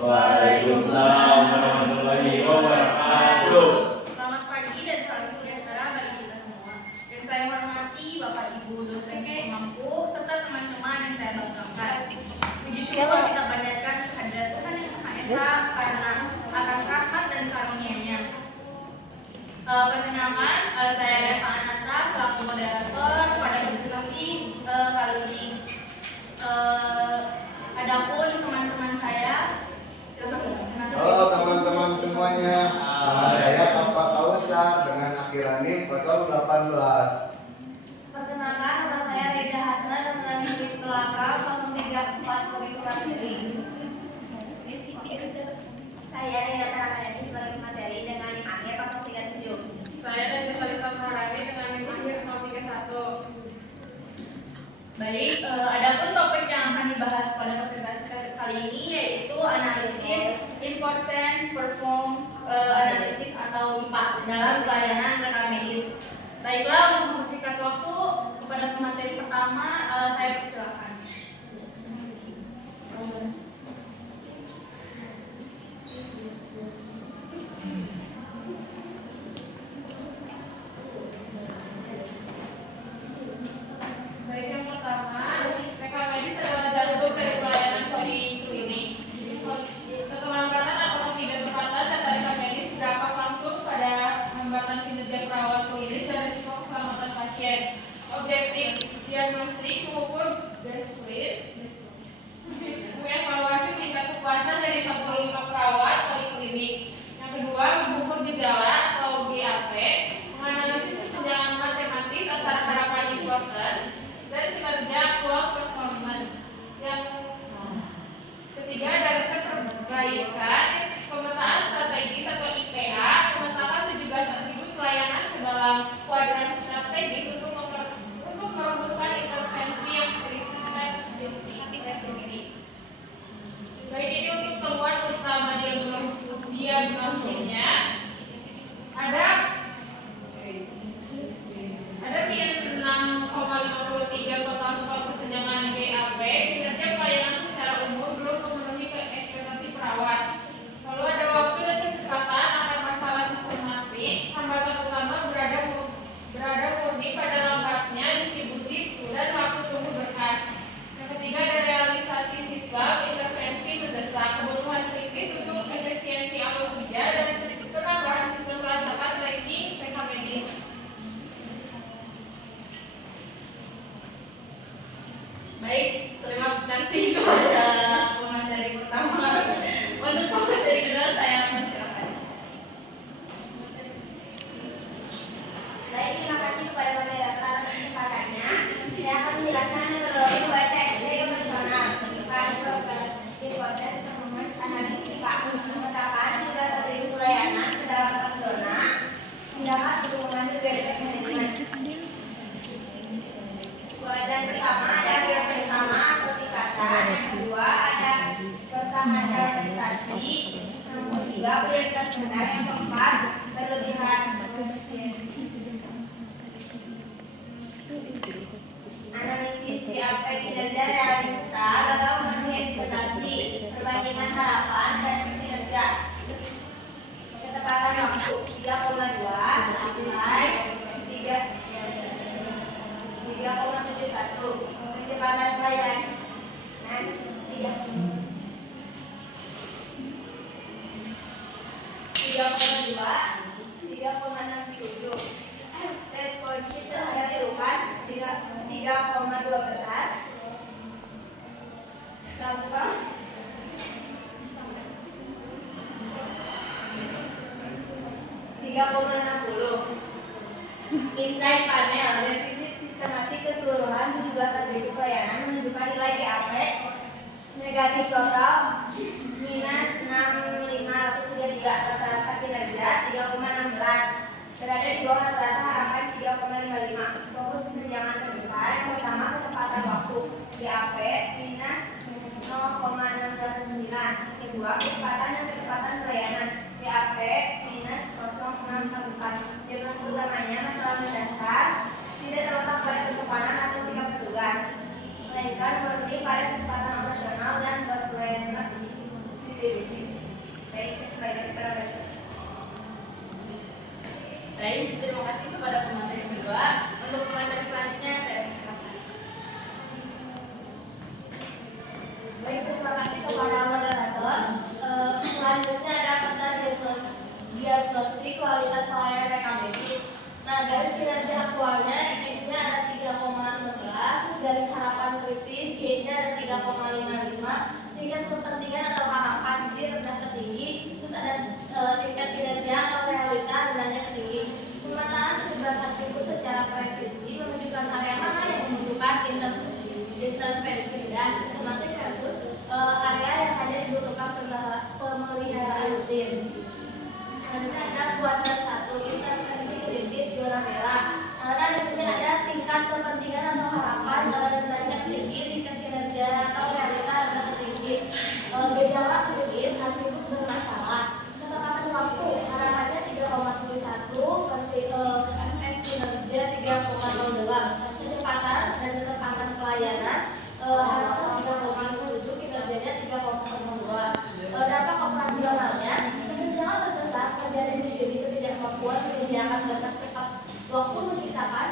Waalaikumsalam warahmatullahi wabarakatuh. Selamat pagi dan salam sejahtera bagi kita semua. Yang saya hormati Bapak Ibu dosen pemangku serta teman-teman yang saya banggakan. Puji syukur kita panjatkan kehadirat Tuhan Yang Maha Esa karena atas rahmat dan karunia-Nya. Perkenalkan, saya Reva Ananta selaku moderator pada presentasi kali ini. Adapun teman-teman saya, silakan. Halo teman-teman semuanya, nama saya Bapak Kauca dengan akhiran NIM 018. Perkenalkan, nama saya Reza Hasna dan NIM Telaka 034 sebagai kurang diri. Saya Reza Taramani sebagai materi dengan NIM akhir 037. Saya dan Khalifah Maharani dengan NIM akhir 031. Baik, adapun topik yang akan dibahas pada presentasi kali ini yaitu analisis importance performance analysis atau IPA dalam pelayanan rekam medis. Baiklah, untuk mempersingkat waktu kepada pemateri pertama saya persilakan. Baik, yang pertama, rekam medis adalah jalur dari pelayanan di klinik. Keterlambatan atau ketidaktepatan data rekam medis berdampak langsung pada hambatan kinerja perawat klinik dan risiko keselamatan pasien. Objektif diagnostik mengukur baseline, mengevaluasi tingkat kepuasan dari 45 perawat poliklinik. Yang kedua, mengukur gejala atau GAP, menganalisis kesenjangan matematis antara harapan important dan kinerja aktual performance. Yang ketiga, ada riset perbaikan, pemetaan strategis atau IPA, pemetaan 17 atribut pelayanan ke dalam kuadran strategis untuk merumuskan intervensi yang presisi. Baik, ini untuk temuan utama diagnostiknya ada min 6,53 total skor kesenjangan GAP, kinerja pelayanan secara umum belum memenuhi ekspektasi perawat. Lalu ada waktu dan kecepatan akan masalah sistematik. Hambatan utama berada murni pada lambatnya distribusi dan waktu tunggu berkas. Yang ketiga ada realisasi sistem intervensi mendesak, kebutuhan kritis untuk efisiensi alokija dan penambahan sistem pelacakan ranking rekam medis. Baik, terima kasih kepada pemateri pertama. Untuk pemateri kedua saya persilakan. Baik, terima kasih kepada materi atas kesempatannya. Saya akan menjelaskan metodologi baca X-ray konvensional, pembentukan program importance performance analysis IPA, pemetakan 17 atribut pelayanan ke dalam zona, tindakan untuk mengambil veritas manajemen. Kuadran pertama ada yang pertama atau tingkatan, yang kedua ada pertahanan prestasi, yang ketiga prioritas benar, yang keempat berlebihan efisiensi. Analisis GAP kinerja realita gagal memenuhi ekspektasi, perbandingan harapan dan kinerja. Ketepatan waktu 3,2 sampai 3,71. Kecepatan pelayanan 3,67. Responsif terhadap keluhan 3,12. Contoh 3,60. Insight panel defisit sistematik keseluruhan 17 atribut pelayanan menunjukkan nilai GAP negatif total minus 6.533, rata-rata kinerja 3,16, berada di bawah rata-rata harapan 3,55. Fokus kesenjangan terbesar yang pertama ketepatan waktu GAP minus 0,619, yang kedua kecepatan dan ketepatan pelayanan GAP minus 0,614. Diagnosis utamanya masalah mendasar tidak terletak pada kesopanan atau sikap petugas, melainkan murni pada kecepatan operasional dan berpelayanan distribusi. kualitas pelayanan rekam medis. Nah, garis kinerja aktualnya IPS-nya ada 3,16, terus garis harapan kritis Y-nya ada 3,55, tingkat kepentingan atau harapan jadi rendah ke tinggi, terus ada tingkat kinerja atau realita rendahnya ke tinggi. Pemetaan 17 atribut secara presisi menunjukkan area mana yang membutuhkan intervensi dan sistematis versus area yang hanya dibutuhkan pemeliharaan rutin. Selanjutnya ada kuadran 1, intervensi kritis zona merah. Nah, di sini ada tingkat kepentingan atau harapan rendahnya tinggi, tingkat kinerja atau realita rendah tinggi. Gejala kritis, atribut bermasalah. Ketepatan waktu, harapannya 3,11, versi kinerja 3,02. Kecepatan dan ketepatan pelayanan, harapan 3,07, kinerjanya 3,02. Dampak operasionalnya, kesenjangan terbesar terjadi di sini ketidakmampuan menyediakan batas tepat waktu menciptakan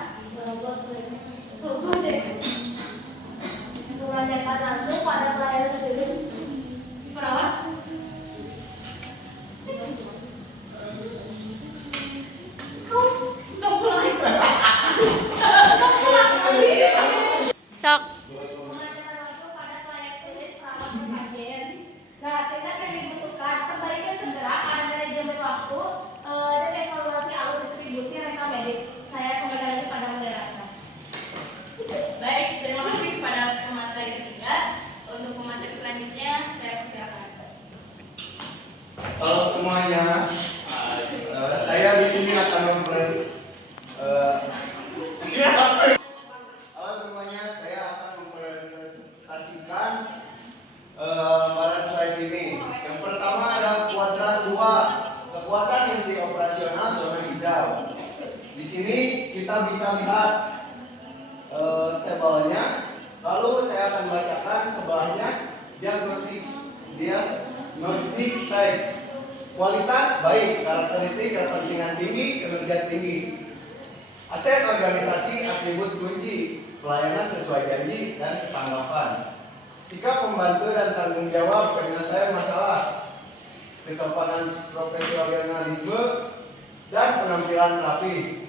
pengecekan langsung pada pelayanan sendiri perawat. Sok. Nah, tingkat yang dibutuhkan perbaikan segera pada manajemen waktu dan evaluasi alur distribusi rekam medis. Saya kembali lagi pada moderator. Baik, terima kasih kepada pemateri ketiga. Untuk pemateri selanjutnya saya persilakan. Halo semuanya, saya di sini akan mempresentasikan pada slide ini. Yang pertama ada kuadran 2, kekuatan inti operasional zona hijau. Di sini kita bisa lihat tabelnya. Lalu saya akan bacakan sebelahnya diagnostik type. Kualitas baik, karakteristik kepentingan tinggi, kinerja tinggi. Aset organisasi, atribut kunci, pelayanan sesuai janji dan tanggapan. Sikap membantu dan tanggung jawab penyelesaian masalah, kesopanan profesionalisme dan penampilan rapi,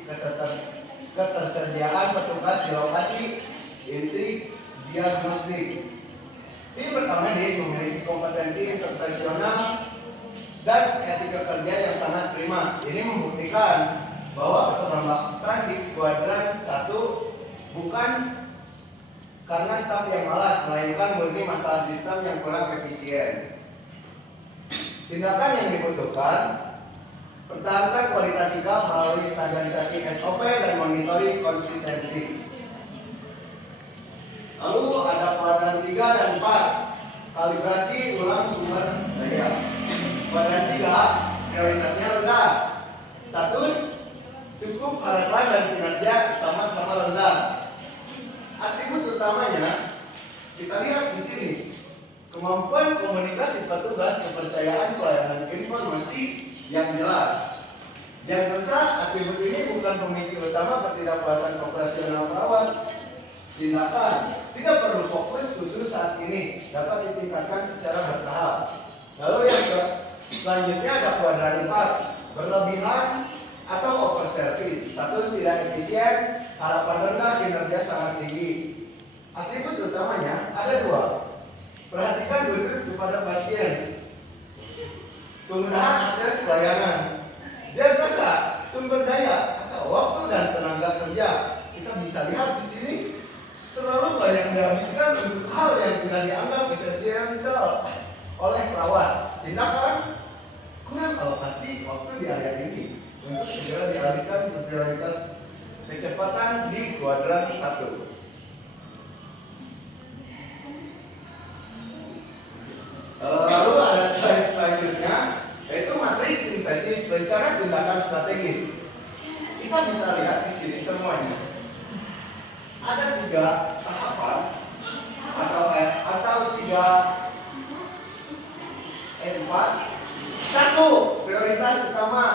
ketersediaan petugas di lokasi, insi diagnostik. Tim berkamedis memiliki kompetensi interpersonal dan etika kerja yang sangat prima. Ini membuktikan bahwa keterlambatan di kuadran 1 bukan karena staf yang malas, melainkan murni masalah sistem yang kurang efisien. Tindakan yang dibutuhkan: pertahankan kualitas sikap melalui standarisasi SOP dan monitoring konsistensi. Lalu ada kuadran 3 dan 4, kalibrasi ulang sumber daya. Kuadran 3, prioritasnya rendah, status cukup, harapan dan kinerja sama-sama rendah. Atribut utamanya kita lihat di sini: kemampuan komunikasi petugas, kepercayaan pelayanan informasi yang jelas. Diagnosa atribut ini bukan pemicu utama ketidakpuasan operasional perawat. Tindakan: tidak perlu fokus khusus saat ini, dapat ditingkatkan secara bertahap. Lalu yang selanjutnya ada kuadran 4, berlebihan atau over service, status tidak efisien, harapan rendah, kinerja sangat tinggi. Atribut utamanya ada 2. Perhatikan khusus kepada pasien, penggunaan akses pelayanan, diagnosa sumber daya atau waktu dan tenaga kerja. Kita bisa lihat di sini terlalu banyak dihabiskan untuk hal yang tidak dianggap esensial oleh perawat. Tindakan: kurang alokasi waktu di area ini untuk segera dialihkan ke prioritas kecepatan di kuadran 1. Lalu ada slide selanjutnya, yaitu matriks sintesis rencana tindakan strategis. Kita bisa lihat di sini semuanya. Ada 3 tahapan atau 4. 1. Prioritas utama: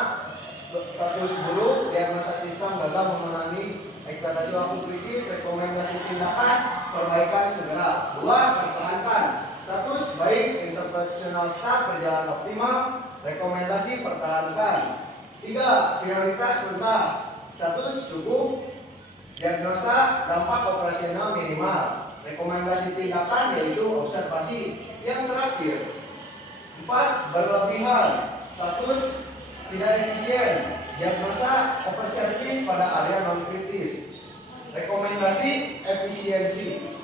status buruk, diagnosa sistem gagal memenangi, ekspektasi waktu krisis, rekomendasi tindakan, perbaikan segera. 2. Pertahankan status baik, interpersonal staff berjalan optimal, rekomendasi pertahankan. 3. Prioritas rendah. Status cukup. Diagnosa dampak operasional minimal. Rekomendasi tindakan yaitu observasi. Yang terakhir, 4. Berlebihan. Status tidak efisien. Diagnosa overservice pada area non kritis. Rekomendasi efisiensi.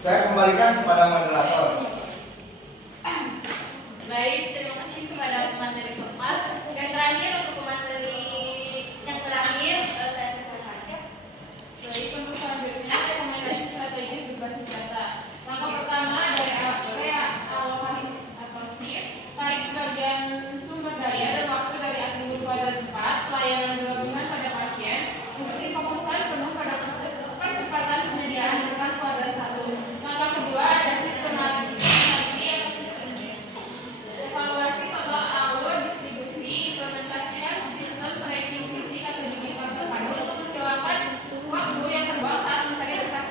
Saya kembalikan kepada moderator. Baik, terima kasih kepada pemateri keempat. Dan terakhir untuk pemateri yang terakhir saya persilakan. Baik, untuk selanjutnya rekomendasi strategis berbasis data. Langkah pertama dari alokasi pasif, tarik sebagian sumber daya dan waktu dari atribut kuadran 4 pelayanan gabungan pada pasien untuk difokuskan penuh pada percepatan penyediaan berkas kuadran 1. Langkah kedua ada sistematisasi atau sistem evaluasi total alur distribusi, implementasikan sistem tracking fisik atau digital terpadu untuk menghilangkan waktu yang terbuang saat mencari berkas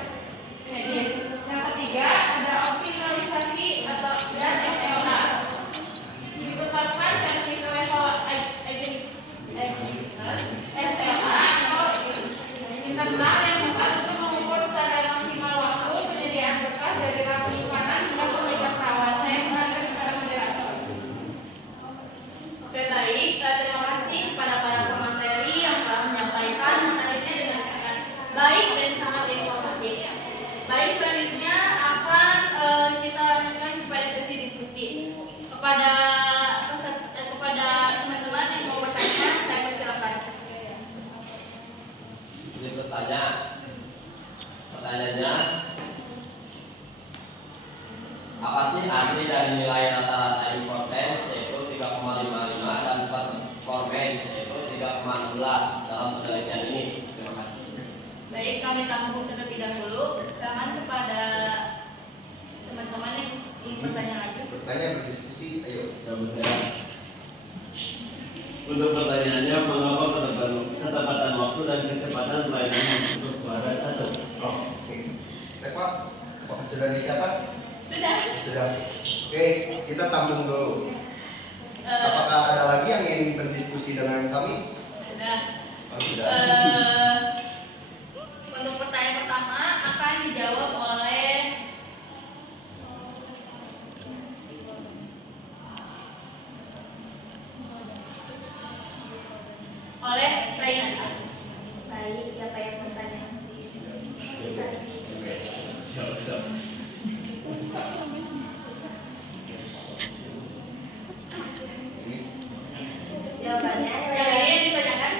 medis. Yang ketiga ada optimalisasi atau dan SLA. Ditetapkan service level SLA atau internal yang tepat untuk mengukur standar maksimal waktu penyediaan berkas dari penyimpanan hingga pemeriksaan perawat. Saya kembalikan kepada moderator. Oke, baik. Terima kasih kepada para pemateri yang telah menyampaikan materinya dengan sangat baik dan sangat informatif. Baik, selanjutnya akan kita lanjutkan kepada sesi diskusi. Kepada teman-teman yang mau bertanya, saya persilakan. Ini bertanya. Pertanyaannya, apa sih arti dari nilai rata-rata importance yaitu 3,55 dan performance yaitu 3,16 dalam penelitian ini? Terima kasih. Baik, kami tampung terlebih dahulu. Silakan kepada teman-teman yang ingin bertanya lagi. Bertanya, berdiskusi, ayo. Untuk pertanyaannya, mengapa ketepatan waktu dan kecepatan pelayanan masuk kuadran 1? Oh, oke. Baik Pak, apakah sudah dicatat? Sudah. Sudah. Oke, kita tampung dulu. Apakah ada lagi yang ingin berdiskusi dengan kami? Sudah. Oh, sudah. Untuk pertanyaan pertama akan dijawab oleh Raina. Baik, siapa yang bertanya? Jawabannya Yang ini yang ditanyakan?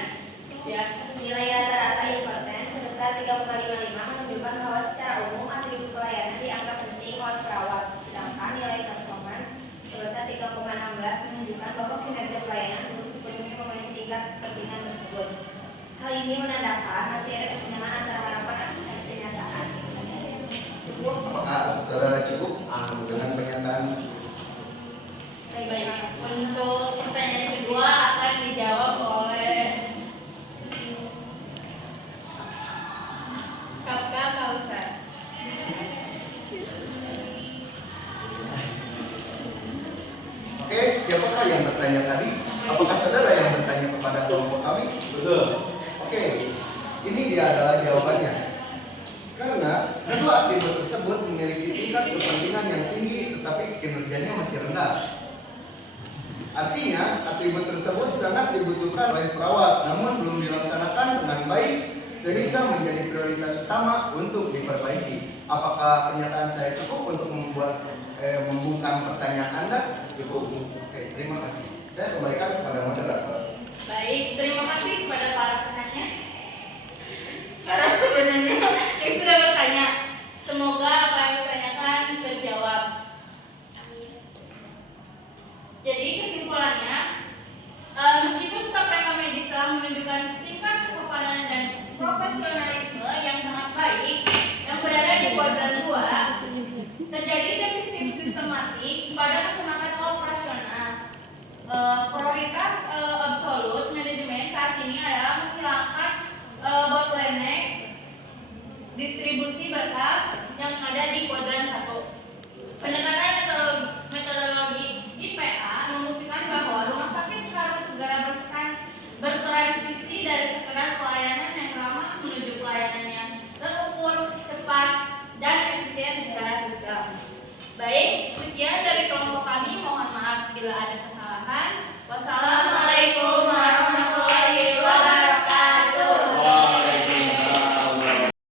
Ya. nilai rata-rata importen sebesar 3,55 menunjukkan bahwa secara umum atribut pelayanan dianggap penting oleh perawat, sedangkan nilai performan sebesar 3,16 menunjukkan bahwa kinerja pelayanan belum sepenuhnya memenuhi tingkat kepentingan tersebut. Hal ini menandakan masih ada kesenjangan antara harapan dan kenyataan. Cukup? Apakah saudara cukup dengan pernyataan? Baik. Untuk pertanyaan kedua akan dijawab oleh Kapka Kausar. Oke, siapakah yang bertanya tadi? Apakah saudara yang bertanya kepada kelompok kami? Betul. Oke, ini dia adalah jawabannya. Karena kedua atribut tersebut memiliki tingkat kepentingan yang tinggi tetapi kinerjanya masih rendah. Artinya, atribut tersebut sangat dibutuhkan oleh perawat namun belum dilaksanakan dengan baik sehingga menjadi prioritas utama untuk diperbaiki. Apakah pernyataan saya cukup untuk membungkam pertanyaan Anda? Cukup. Oke, terima kasih. Saya kembalikan kepada moderator. Baik, terima kasih kepada para penanya. Para penanya yang sudah bertanya. Semoga apa yang ditanyakan terjawab. Jadi kesimpulannya, meskipun staf rekam medis telah menunjukkan tingkat kesopanan dan profesionalisme yang sangat baik yang berada di kuadran 2, terjadi defisit sistematik pada kesempatan operasional. Prioritas absolut manajemen saat ini adalah menghilangkan bottleneck distribusi berkas yang ada di kuadran 1. apabila ada kesalahan